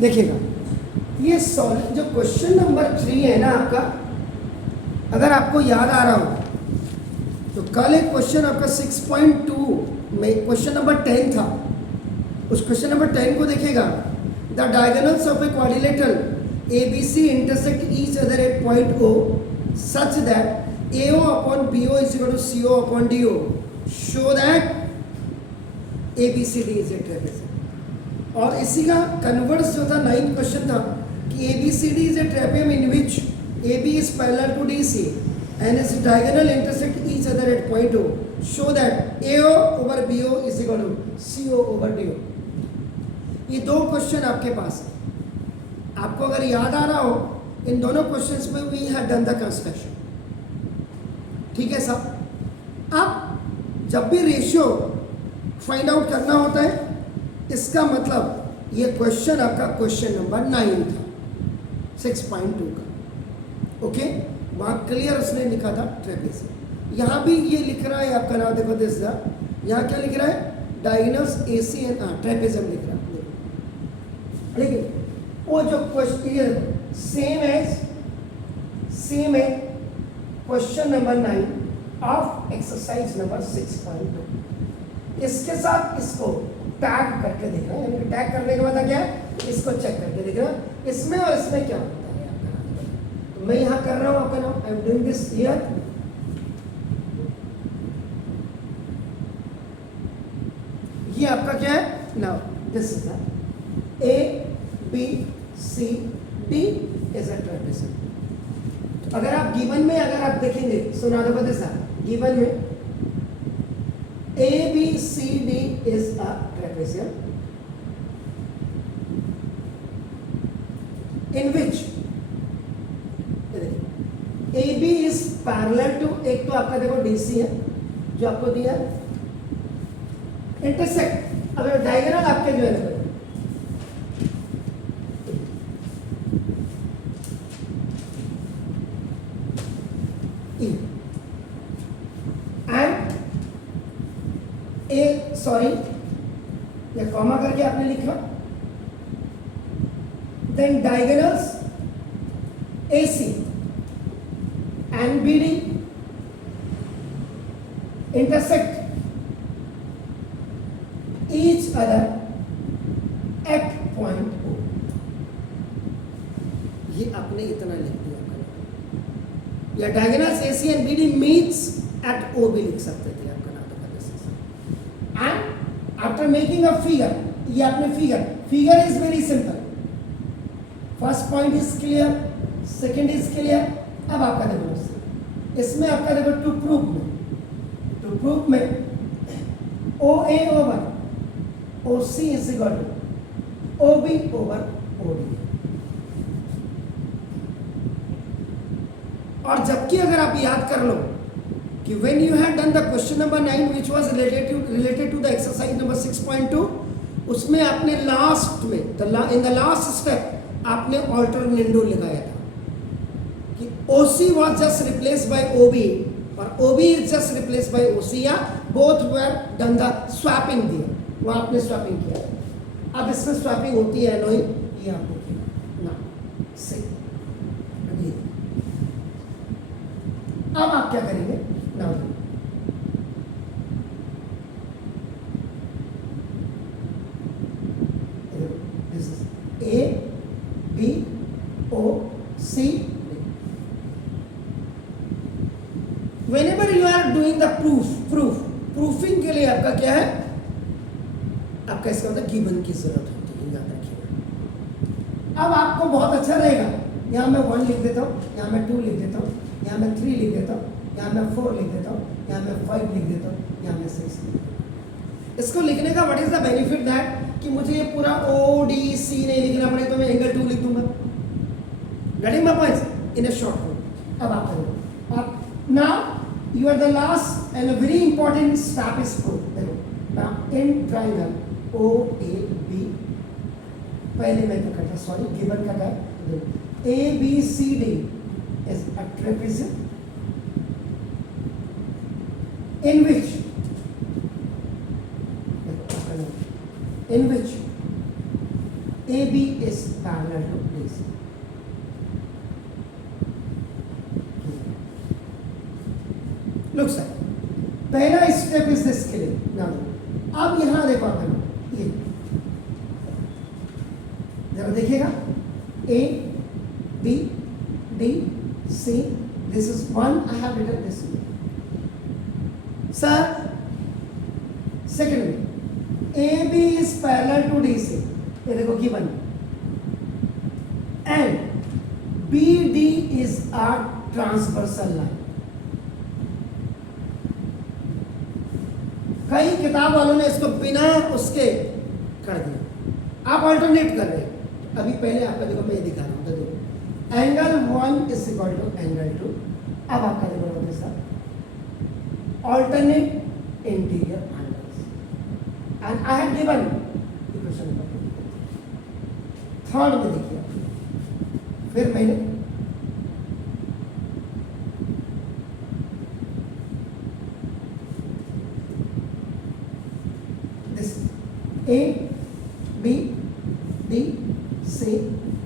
देखिएगा, ये सॉल्व जो क्वेश्चन नंबर 3 है ना आपका, अगर आपको याद आ रहा हो तो कल एक क्वेश्चन आपका 6.2 में क्वेश्चन नंबर 10 था। उस क्वेश्चन नंबर 10 को देखिएगा, the diagonals of a quadrilateral ABC intersect each other at point O such that AO upon BO is equal to CO upon DO, show that ABCD is a trapezium. और इसी का converse जो था 9th question था कि ABCD is a trapezium in which AB is parallel to DC and its diagonal intersect each other at point O. Show that AO over BO is equal to CO over DO. ये दो question आपके पास है। आपको अगर याद आ रहा हो, इन दोनों क्वेश्चंस में we have done the construction. ठीक है साहब। अब जब भी रेशियो फाइंड आउट करना होता है, इसका मतलब ये क्वेश्चन आपका क्वेश्चन नंबर 9 था 6.2 का। ओके, वहाँ क्लियर उसने लिखा था ट्रेपेजियम। यहाँ भी ये लिख रहा है आपका, नाम देखो दिस, यहाँ क्या लिख रहा है, डायगोनल्स AC एंड ट्रेपेजियम लिख रहा है। लेकिन वो जो क्वेश्चन सेम है question number 9 of exercise number 6.2। इसके साथ इसको टैग करके देखना है, यानी टैग करने के बाद क्या है, इसको चेक करके देखना इसमें और इसमें क्या होता है। मैं यहां कर रहा हूं आपका नाम, I am doing this here. ये आपका क्या है, now this is ABCD is a trapezium. अगर आप गिवन में अगर आप देखेंगे, सुना दो दिस गिवन में ABCD is a trapezium in which AB is parallel to, एक तो आपका देखो DC है जो आपको दिया है, इंटरसेक्ट अगर डायगोनल आपके जो है एंड ए, सॉरी या कॉमा करके आपने लिखा, then diagonals AC and BD intersect each other at point O। ये आपने इतना लिख दिया, या diagonals AC and BD meets at O भी लिख सकते थे आपका नाम। And after making a figure, ये आपने figure is very simple. First point is clear, second is clear. अब आपका देखो इसमें आपका देखो टू प्रूफ में OA over OC is equal to OB over OD। और जबकि अगर आप याद कर लो कि when you had done the question number 9 which was related to the exercise number 6.2, उसमें आपने लास्ट में इन द लास्ट स्टेप आपने ऑल्टरनेंडो लगाया था कि OC was just replaced by OB और OB is just replaced by OC, या both were done the swapping दिया, वो आपने स्वैपिंग किया। अब इसमें स्वैपिंग होती है नहीं, ये आप देखिए ना से। अब आप क्या करेंगे ना, this is A B O C। Whenever you are doing the proofing के लिए आपका क्या है, आपका इसका मतलब गिवन की जरूरत होती है, याद रखिएगा। अब आपको बहुत अच्छा रहेगा, यहाँ मैं 1 लिख देता हूँ, यहाँ मैं 2 लिख देता हूँ, यहाँ मैं 3 लिख देता हूँ, यहाँ मैं 4 लिख देता हूँ, यहाँ मैं 5 लिख देता हूँ, यहाँ मैं 6 लिख देता हूँ। इसको लिखने का what is the benefit that कि मुझे ये पूरा ODC नहीं लिखना पड़े, तो मैं एंगल 2 लिख दूंगा। Getting my points in a short form. अब आप करें, आप now you are the last and a very important step is proof। now in triangle OAB, पहले मैं क्या करता, सॉरी गिवन का क्या, ABCD is a trapezium in which AB is parallel to DC. Look sir, पहला step is this के लिए ना, अब यहां देखो अपन ये जरा देखिएगा, A B D C, this is 1, I have written this. Sir, second AB is parallel to DC, ये देखो given, and BD is a transversal line. कई किताब वालों ने इसको बिना उसके कर दिया, आप अल्टरनेट कर रहे हैं। अभी पहले आपका देखो मैं ये दिखा रहा हूँ, तो देखो angle 1 is equal to angle 2, अब आपका देखो होता है alternate interior angles, and I have given equation number 3 में देखिए, फिर मैंने A B D C,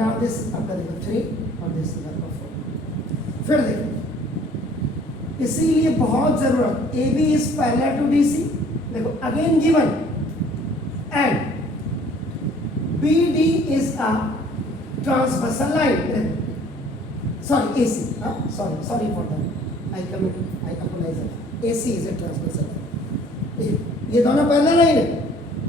now this आपका देखो 3 और this is आपका 4। फिर देखो इसीलिए बहुत जरूरत, AB is parallel to DC, देखो again given, and BD is a transversal line, sorry AC, sorry for that, I apologize, AC is a transversal line, ये दोनों पैरेलल लाइन है,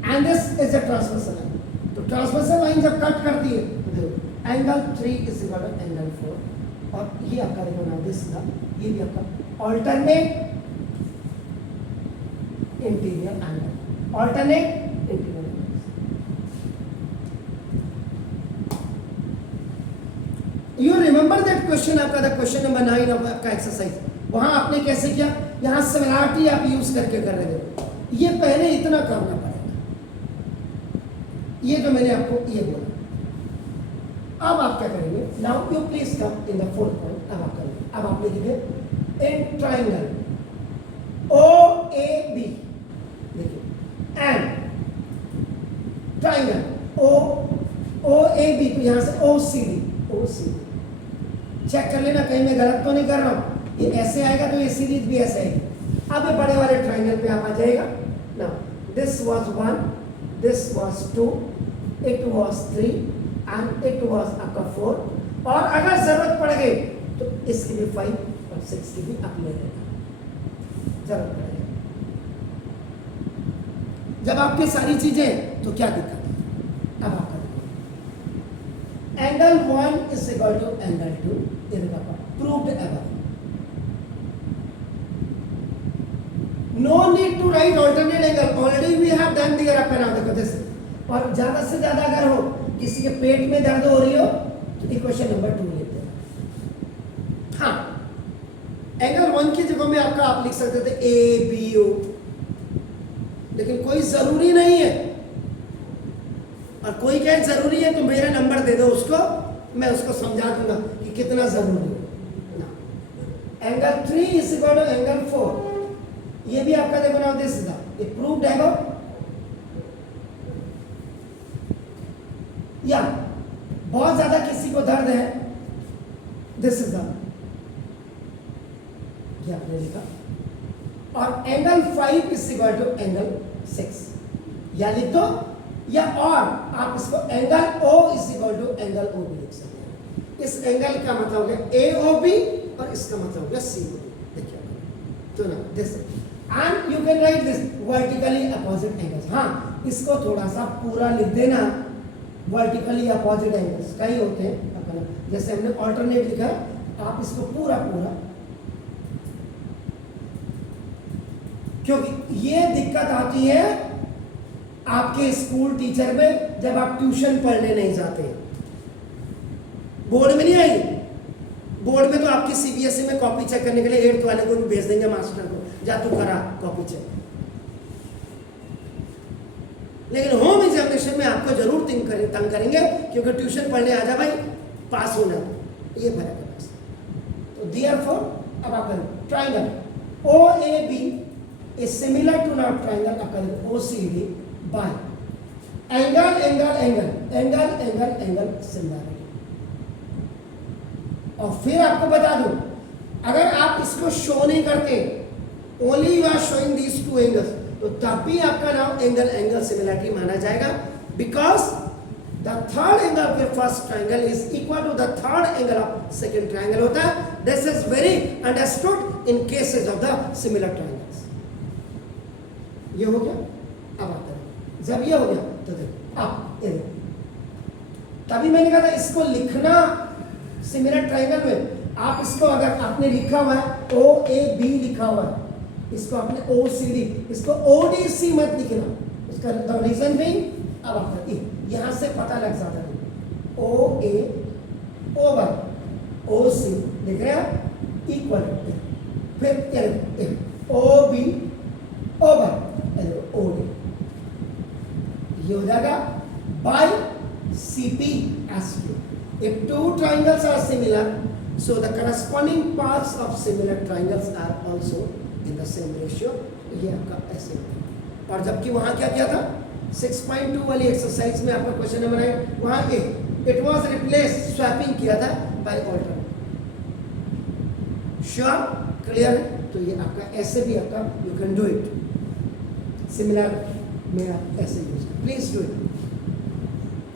and this is a transversal line, तो transversal line जब cut करती है तो देखो angle 3 is equal to angle 4, और ये आपका देखो ना दिस का, ये भी आपका alternate interior angle, alternate interior angle. You remember that question आपका था क्वेश्चन नंबर 9 ऑफ आपका एक्सरसाइज, वहां आपने कैसे किया, यहां सिमिलरिटी आप यूज करके कर रहे थे, ये पहले इतना करना पड़ेगा, ये जो मैंने आपको ये बोला। अब आप क्या करेंगे, now you please come in the fourth point, अब आप करेंगे, अब आप लिखिए इन ट्राइंगल OAB, देखिए एंड ट्राइंगल OAB, तो यहां से OCD चेक कर लेना कहीं मैं गलत तो नहीं कर रहा हूं, ये ऐसे आएगा तो ये सीरीज भी ऐसे आएगी। अब ये बड़े वाले ट्राइंगल पे आप आ जाएगा, now this was 1, this was 2, it was 3 and it was आपका 4, और अगर जरूरत पड़ गई तो इसकी भी 5 और 6 की भी आप ले लेना, जरूरत पड़ेगी। जब आपकी सारी चीजें तो क्या दिक्कत है, अब आपका angle 1 is equal to angle 2, ये देखो proved above, no need to write alternate angle, already we have done there up and down, देखो this, और ज्यादा से ज्यादा अगर हो किसी के पेट में दर्द हो रही हो तो इक्वेशन नंबर 2 लेते हैं। हाँ, एंगल 1 की जगह में आपका आप लिख सकते थे ABO, लेकिन कोई जरूरी नहीं है, और कोई कहे जरूरी है तो मेरा नंबर दे दो उसको, मैं उसको समझा दूंगा कि कितना जरूरी है। Angle 3 is equal to angle 4, ये भी आपका देखो ना दिस इज द प्रूव्ड है, या बहुत ज्यादा किसी को दर्द है, दिस इज द, ये आपने लिखा, और angle 5 is equal to angle 6, या लिख दो, या और आप इसको angle O is equal to angle O भी लिख सकते हैं। इस एंगल का मतलब हो गया AOB और इसका मतलब हो गया COB, देखिए तो ना this, and you can write this vertically opposite angles, हाँ इसको थोड़ा सा पूरा लिख देना, vertically opposite angles कई होते हैं, जैसे हमने alternate लिखा, आप इसको पूरा क्योंकि ये दिक्कत आती है आपके स्कूल टीचर में जब आप ट्यूशन पढ़ने नहीं जाते, बोर्ड में नहीं आएगी, बोर्ड में तो आपकी CBSE में कॉपी चेक करने के लिए 8th वाले को भी भेज देंगे मास्टर को, जा तू करा कॉपी चेक, लेकिन होम एग्जामिनेशन में आपको जरूर तंग करेंगे, क्योंकि ट्यूशन पढ़ने आ जा भाई, पास होना, ये फर्क है बस। तो देयरफॉर अब आप triangle OAB is similar to now triangle OCD by angle angle angle angle angle angle similarity. और फिर आपको बता दूं, अगर आप इसको शो नहीं करते, only you are showing these two angles, तो तब भी आपका नाम एंगल एंगल सिमिलैरिटी माना जाएगा, because the third angle of your first triangle is equal to the third angle of second triangle होता है। This is very understood in cases of the similar triangles. ये हो गया। अब आता है, जब ये हो गया तो देखो अब ये देखो, तभी मैंने कहा था इसको लिखना सिमिलर ट्राइंगल में, आप इसको अगर आपने लिखा हुआ है ओ ए बी लिखा हुआ है, इसको आपने ओ सी डी, इसको ओ डी सी मत लिखना। इसका द रीजन भी अब आपका यहां से पता लग जाता है, ओ ए ओवर ओ सी लिख रहे हैं इक्वल, फिर O B over O D, ये हो जाएगा by C P S Q. If two triangles are similar, so the corresponding parts of similar triangles are also in the same ratio। ये आपका ऐसे। और जबकि वहाँ क्या किया था, 6.2 वाली एक्सरसाइज में आपका क्वेश्चन नंबर है, वहाँ इट वाज रिप्लेस, स्वैपिंग किया था बाय ऑल्टरनेट। श्योर, क्लियर है? तो ये आपका ऐसे भी आपका you can do it, similar में आप ऐसे यूज, प्लीज डू इट।